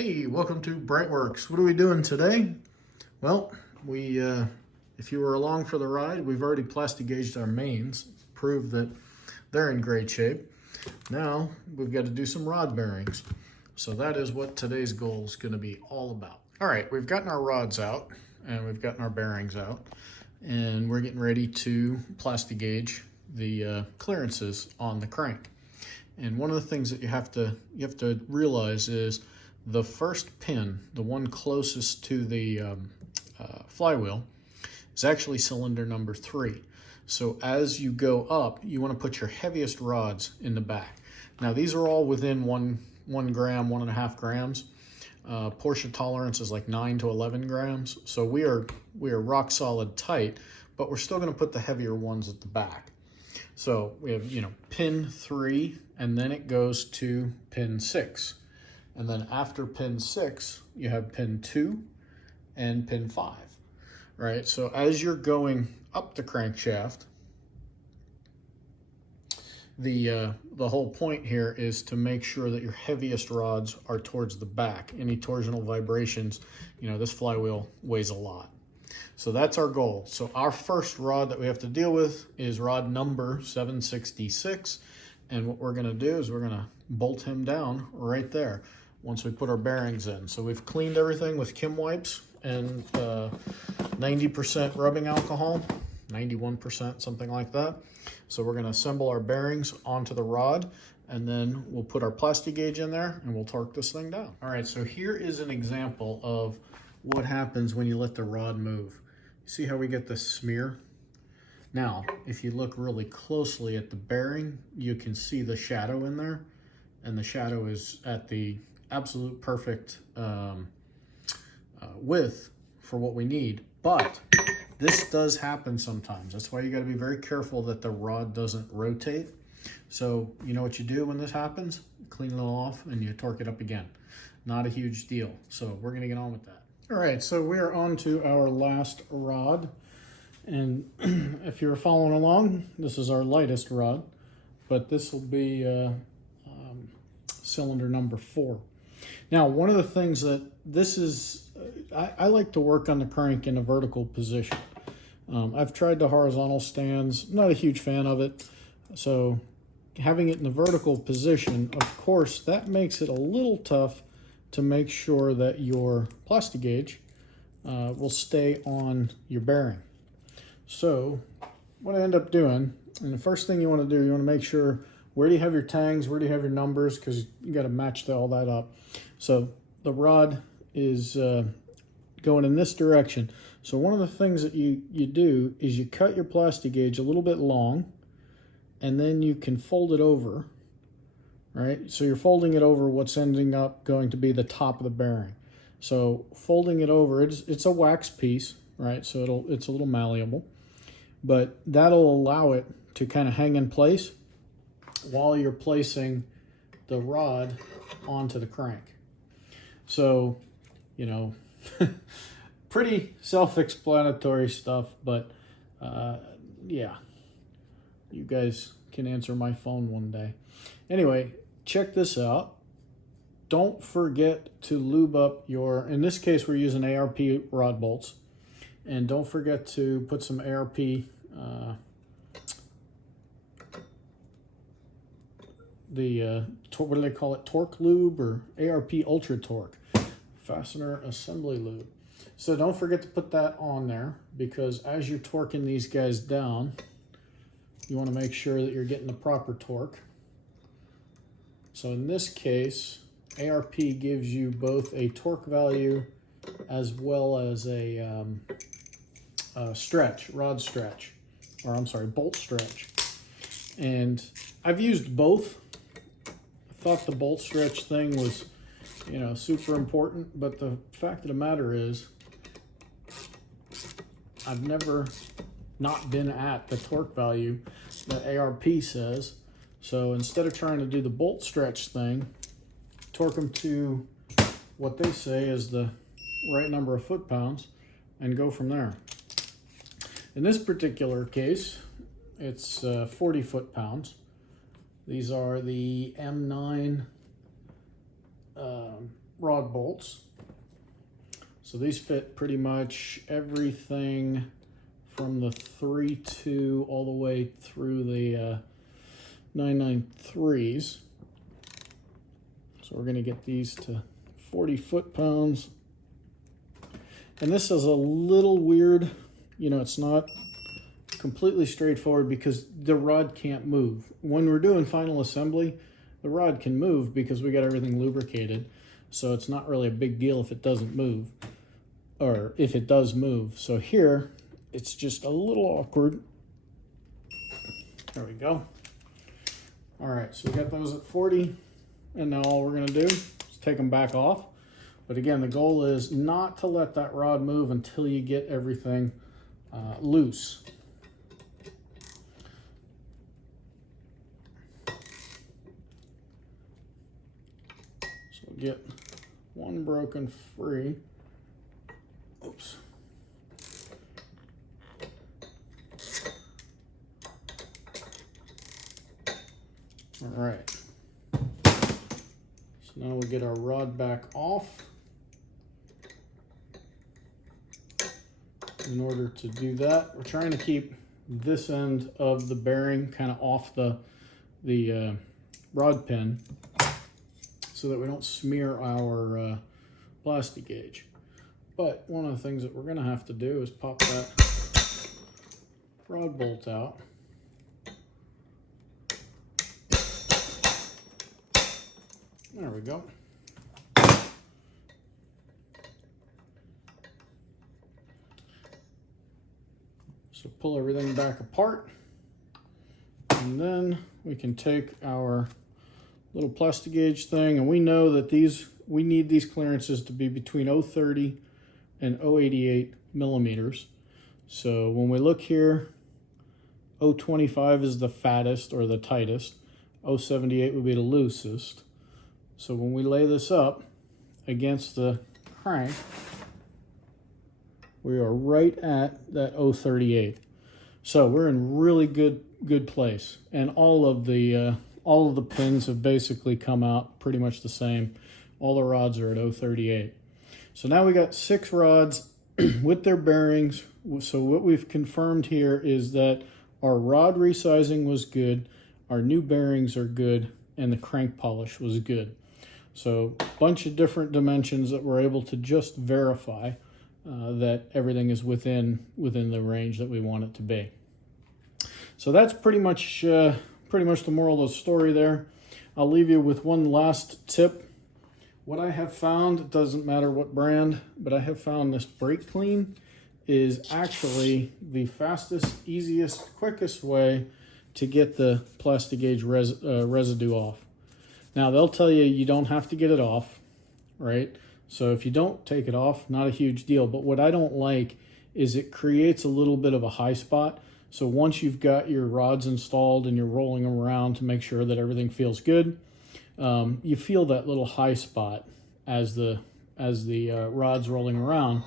Hey, welcome to BreitWerks. What are we doing today? Well, if you were along for the ride, we've already plastic gauged our mains, proved that they're in great shape. Now we've got to do some rod bearings. So that is what today's goal is going to be all about. All right, we've gotten our rods out and we've gotten our bearings out, and we're getting ready to plastic gauge the clearances on the crank. And one of the things that you have to realize is the first pin, the one closest to the flywheel, is actually cylinder number 3. So as you go up, you want to put your heaviest rods in the back. Now these are all within 1 gram, 1.5 grams. Porsche tolerance is like 9 to 11 grams. So we are rock solid tight, but we're still going to put the heavier ones at the back. So we have, pin 3, and then it goes to pin 6. And then after pin 6, you have pin 2 and pin 5, right? So as you're going up the crankshaft, the whole point here is to make sure that your heaviest rods are towards the back. Any torsional vibrations, this flywheel weighs a lot. So that's our goal. So our first rod that we have to deal with is rod number 766. And what we're gonna do is we're gonna bolt him down right there once we put our bearings in. So we've cleaned everything with Kim wipes and 90% rubbing alcohol, 91%, something like that. So we're gonna assemble our bearings onto the rod, and then we'll put our plastic gauge in there and we'll torque this thing down. All right, so here is an example of what happens when you let the rod move. See how we get this smear? Now, if you look really closely at the bearing, you can see the shadow in there, and the shadow is at the absolute perfect width for what we need. But this does happen sometimes. That's why you got to be very careful that the rod doesn't rotate. So you know what you do when this happens? Clean it off and you torque it up again. Not a huge deal. So we're going to get on with that. All right, so we're on to our last rod. And if you're following along, this is our lightest rod, but this will be cylinder number 4. Now, one of the things that this is, I like to work on the crank in a vertical position. I've tried the horizontal stands, not a huge fan of it. So having it in the vertical position, of course, that makes it a little tough to make sure that your plastic gauge will stay on your bearing. So what I end up doing, and the first thing you want to do, you want to make sure, where do you have your tangs, where do you have your numbers, because you got to match all that up. So the rod is going in this direction. So one of the things that you do is you cut your plastic gauge a little bit long, and then you can fold it over, right? So you're folding it over what's ending up going to be the top of the bearing. So folding it over, it's a wax piece, right? So it's a little malleable, but that'll allow it to kind of hang in place while you're placing the rod onto the crank. So, pretty self-explanatory stuff, but yeah, you guys can answer my phone one day. Anyway, check this out. Don't forget to lube up your, in this case, we're using ARP rod bolts. And don't forget to put some ARP, what do they call it? Torque lube, or ARP Ultra Torque fastener assembly lube. So don't forget to put that on there, because as you're torquing these guys down, you want to make sure that you're getting the proper torque. So in this case, ARP gives you both a torque value as well as a bolt stretch. And I've used both. I thought the bolt stretch thing was, super important, but the fact of the matter is, I've never not been at the torque value that ARP says. So instead of trying to do the bolt stretch thing, torque them to what they say is the right number of foot-pounds and go from there. In this particular case, it's 40 foot-pounds. These are the M9 rod bolts. So these fit pretty much everything from the 3.2 all the way through the 993s. So we're going to get these to 40 foot-pounds. And this is a little weird. You know, it's not completely straightforward because the rod can't move. When we're doing final assembly, the rod can move because we got everything lubricated. So it's not really a big deal if it doesn't move, or if it does move. So here, it's just a little awkward. There we go. All right, so we got those at 40, and now all we're gonna do is take them back off. But again, the goal is not to let that rod move until you get everything loose. So get one broken free. Oops. All right. So now we get our rod back off. In order to do that, we're trying to keep this end of the bearing kind of off the rod pin so that we don't smear our plastic gauge. But one of the things that we're going to have to do is pop that rod bolt out. There we go. So pull everything back apart, and then we can take our little plastic gauge thing, and we know that we need these clearances to be between 0.30 and 0.88 millimeters. So when we look here, 0.25 is the fattest or the tightest, 0.78 would be the loosest. So when we lay this up against the crank, we are right at that 0.38. So we're in really good place, and all of the pins have basically come out pretty much the same. All the rods are at 0.38. So now we got 6 rods with their bearings. So what we've confirmed here is that our rod resizing was good, our new bearings are good, and the crank polish was good. So a bunch of different dimensions that we're able to just verify that everything is within the range that we want it to be. So that's pretty much the moral of the story there. I'll leave you with one last tip. What I have found, it doesn't matter what brand, but I have found this brake clean is actually the fastest, easiest, quickest way to get the plastic gauge residue off. Now they'll tell you you don't have to get it off, right? So if you don't take it off, not a huge deal. But what I don't like is it creates a little bit of a high spot. So once you've got your rods installed and you're rolling them around to make sure that everything feels good, you feel that little high spot as the rod's rolling around.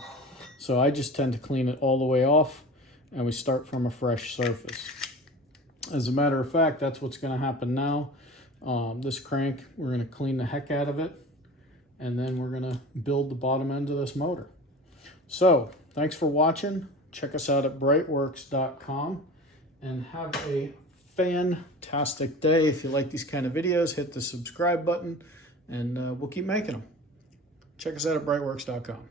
So I just tend to clean it all the way off, and we start from a fresh surface. As a matter of fact, that's what's going to happen now. This crank, we're going to clean the heck out of it, and then we're going to build the bottom end of this motor. So thanks for watching. Check us out at BreitWerks.com, and have a fantastic day. If you like these kind of videos, hit the subscribe button, and we'll keep making them. Check us out at BreitWerks.com.